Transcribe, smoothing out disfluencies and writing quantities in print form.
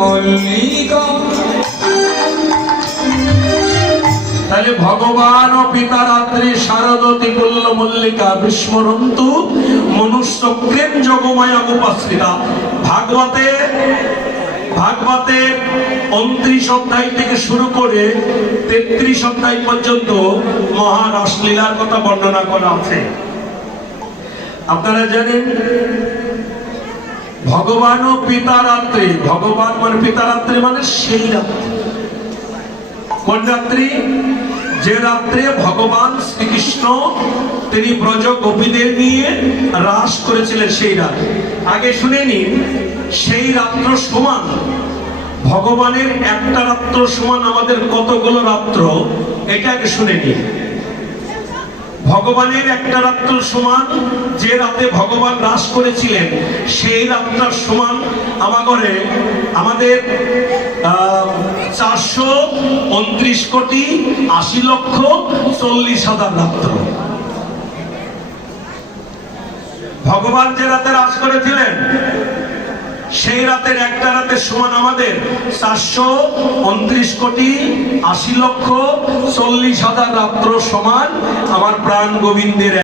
মল্লিকা। তাহলে ভগবান ও পিতা রাত্রি শারদতি কুল্ল মল্লিকা বিস্মরন্তু মনুষ্যক্রেম যোগমায়া উপাশ্রিতা। ভাগবতে 29 অধ্যায় থেকে শুরু করে 33 অধ্যায় পর্যন্ত মহারাসলীলার কথা বর্ণনা করা আছে। আপনারা জানেন ভগবান ও পিতা রাত্রি, ভগবান মানে পিতা রাত্রি মানে সেই রাত্রি। কোন রাত্রি? যে রাত্রে ভগবান শ্রীকৃষ্ণ তিনি ব্রজ গোপীদের নিয়ে রাস করেছিলেন সেই রাত। আগে শুনে নিন, সেই রাত্র সমান ভগবানের একটা রাত্র সমান আমাদের কতগুলো রাত্র, এটা আগে শুনে নিন। ভগবানের একটা রাত্র সমান যে রাতে ভগবান রাস করেছিলেন সেই রাতটার সমান আমাদের 429,80,40,000 রাত্র। ভগবান যে রাতে রাস করেছিলেন সেই রাতের একটা রাতের সমান আমাদের 429,80,40,000 রাত্র সমান আমার প্রাণ গোবিন্দের